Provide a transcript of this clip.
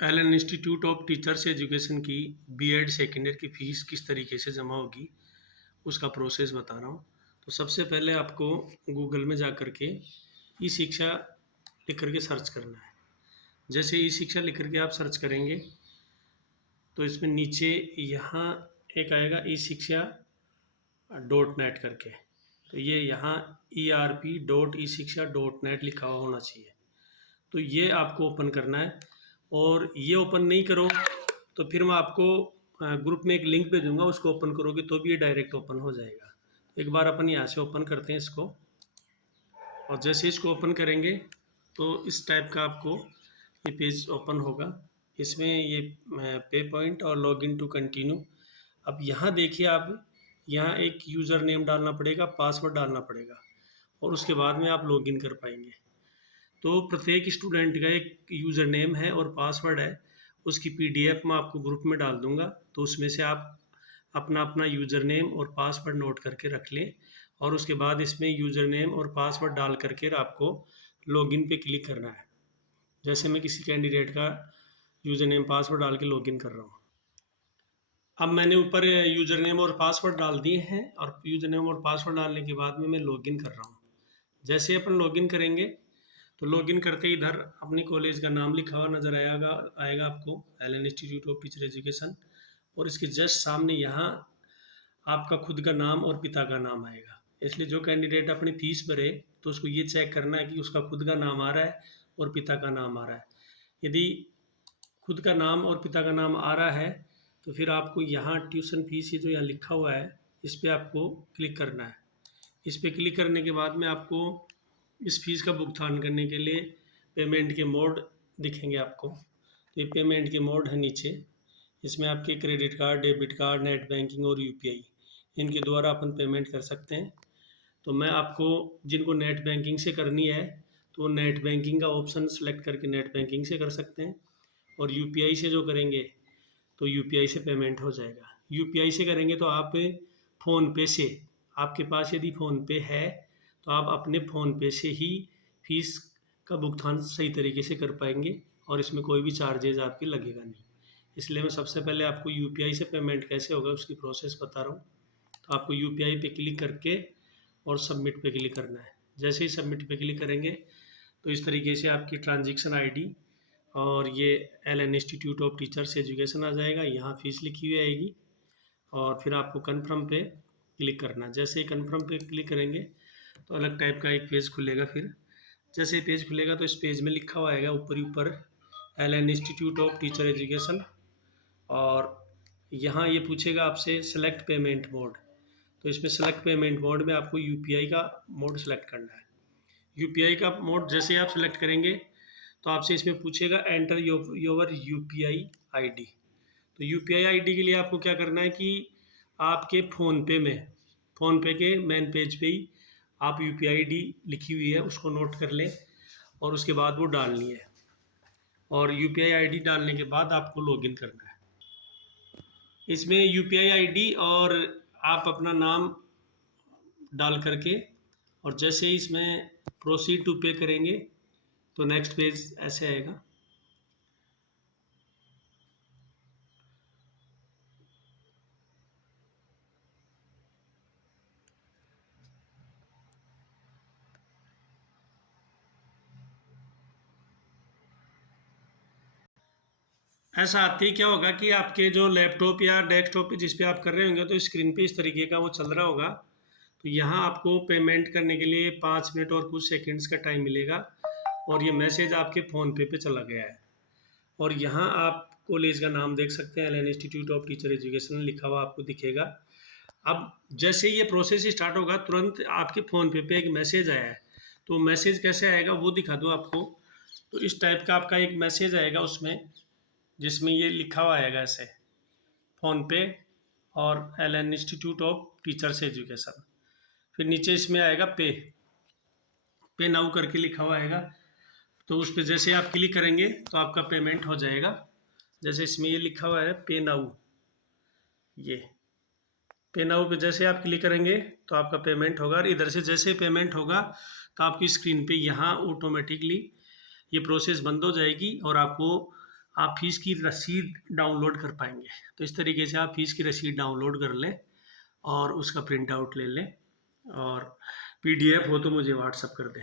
Elon institute of teachers education की BEd second year की fees किस तरीके से जमा होगी उसका प्रोसेस बता रहा हूँ। तो सबसे पहले आपको गूगल में जा कर के ई शिक्षा लिख करके सर्च करना है। जैसे ई शिक्षा लिख करके आप सर्च करेंगे तो इसमें नीचे यहाँ एक आएगा ई शिक्षा .net करके, तो ये यहाँ ERP.eShiksha.net लिखा हुआ होना चाहिए। तो ये आपको ओपन करना है, और ये ओपन नहीं करो तो फिर मैं आपको ग्रुप में एक लिंक भेजूंगा, उसको ओपन करोगे तो भी ये डायरेक्ट ओपन हो जाएगा। एक बार अपन यहाँ से ओपन करते हैं इसको, और जैसे इसको ओपन करेंगे तो इस टाइप का आपको ये पेज ओपन होगा। इसमें ये पे पॉइंट और लॉगिन टू कंटिन्यू। अब यहाँ देखिए, आप यहाँ एक यूज़र नेम डालना पड़ेगा, पासवर्ड डालना पड़ेगा, और उसके बाद में आप लॉगिन कर पाएंगे। तो प्रत्येक स्टूडेंट का एक यूज़र नेम है और पासवर्ड है, उसकी PDF मैं आपको ग्रुप में डाल दूंगा। तो उसमें से आप अपना अपना यूज़र नेम और पासवर्ड नोट करके रख लें, और उसके बाद इसमें यूज़र नेम और पासवर्ड डाल करके आपको लॉगिन पे क्लिक करना है। जैसे मैं किसी कैंडिडेट का यूज़र नेम पासवर्ड डाल के लॉगिन कर रहा हूँ। अब मैंने ऊपर यूज़र नेम और पासवर्ड डाल दिए हैं, और यूज़र नेम और पासवर्ड डालने के बाद में मैं लॉगिन कर रहा हूँ। जैसे अपन लॉगिन करेंगे तो लॉगिन करते ही इधर अपनी कॉलेज का नाम लिखा हुआ नज़र आएगा आपको, Allen institute of teacher education, और इसके जस्ट सामने यहाँ आपका खुद का नाम और पिता का नाम आएगा। इसलिए जो कैंडिडेट अपनी फीस भरे तो उसको ये चेक करना है कि उसका खुद का नाम आ रहा है और पिता का नाम आ रहा है। यदि खुद का नाम और पिता का नाम आ रहा है तो फिर आपको यहाँ ट्यूशन फीस, ये जो यहाँ लिखा हुआ है, इस पर आपको क्लिक करना है। इस पर क्लिक करने के बाद में आपको इस फीस का भुगतान करने के लिए पेमेंट के मोड दिखेंगे आपको। ये पेमेंट के मोड है नीचे, इसमें आपके credit card, debit card, net banking और UPI, इनके द्वारा अपन पेमेंट कर सकते हैं। तो मैं आपको, जिनको नेट बैंकिंग से करनी है तो नेट बैंकिंग का ऑप्शन सेलेक्ट करके नेट बैंकिंग से कर सकते हैं, और UPI से जो करेंगे तो UPI से पेमेंट हो जाएगा। UPI से करेंगे तो आप फ़ोनपे से, आपके पास यदि फ़ोनपे है तो आप अपने फ़ोनपे से ही फीस का भुगतान सही तरीके से कर पाएंगे, और इसमें कोई भी चार्जेज आपके लगेगा नहीं। इसलिए मैं सबसे पहले आपको UPI से पेमेंट कैसे होगा उसकी प्रोसेस बता रहा हूँ। तो आपको UPI पे क्लिक करके और सबमिट पे क्लिक करना है। जैसे ही सबमिट पे क्लिक करेंगे तो इस तरीके से आपकी ट्रांजेक्शन ID और ये Allen institute of teachers education आ जाएगा, यहाँ फीस लिखी हुई आएगी, और फिर आपको कन्फर्म पे क्लिक करना है। जैसे ही कन्फर्म पे क्लिक करेंगे तो अलग टाइप का एक पेज खुलेगा। फिर जैसे ही पेज खुलेगा तो इस पेज में लिखा हुआ आएगा ऊपर ही ऊपर Allen institute of teacher education, और यहाँ ये पूछेगा आपसे सेलेक्ट पेमेंट मोड। तो इसमें सेलेक्ट पेमेंट मोड में आपको UPI का मोड सेलेक्ट करना है। UPI का मोड जैसे आप सेलेक्ट करेंगे तो आपसे इसमें पूछेगा एंटर योर UPI ID। तो UPI ID के लिए आपको क्या करना है कि आपके फ़ोनपे के मेन पेज पे ही आप UPI ID लिखी हुई है उसको नोट कर लें, और उसके बाद वो डालनी है, और UPI ID डालने के बाद आपको लॉगिन करना है। इसमें UPI ID और आप अपना नाम डाल करके, और जैसे ही इसमें प्रोसीड टू पे करेंगे तो नेक्स्ट पेज ऐसे आएगा। ऐसा आते ही क्या होगा कि आपके जो लैपटॉप या डेस्कटॉप पे जिस पे आप कर रहे होंगे तो स्क्रीन पे इस तरीके का वो चल रहा होगा। तो यहाँ आपको पेमेंट करने के लिए 5 मिनट और कुछ सेकंड्स का टाइम मिलेगा, और ये मैसेज आपके फ़ोनपे पे चला गया है। और यहाँ आप कॉलेज का नाम देख सकते हैं, Allen institute of teacher education लिखा हुआ आपको दिखेगा। अब जैसे ये प्रोसेस स्टार्ट होगा तुरंत आपके फ़ोनपे पे एक मैसेज आया है। तो मैसेज कैसे आएगा वो दिखा दूँ आपको। तो इस टाइप का आपका एक मैसेज आएगा उसमें, जिसमें ये लिखा हुआ आएगा ऐसे, फ़ोनपे और Allen institute of teachers education. फिर नीचे इसमें आएगा पे नाउ करके लिखा हुआ आएगा। तो उस पर जैसे आप क्लिक करेंगे तो आपका पेमेंट हो जाएगा। जैसे इसमें ये लिखा हुआ है पे नाउ, ये पे नाउ पे जैसे आप क्लिक करेंगे तो आपका पेमेंट होगा, और इधर से जैसे पेमेंट होगा तो आपकी स्क्रीन पे यहाँ ऑटोमेटिकली ये प्रोसेस बंद हो जाएगी, और आपको आप फीस की रसीद डाउनलोड कर पाएंगे। तो इस तरीके से आप फीस की रसीद डाउनलोड कर लें और उसका प्रिंट आउट ले लें, और PDF हो तो मुझे व्हाट्सअप कर दें।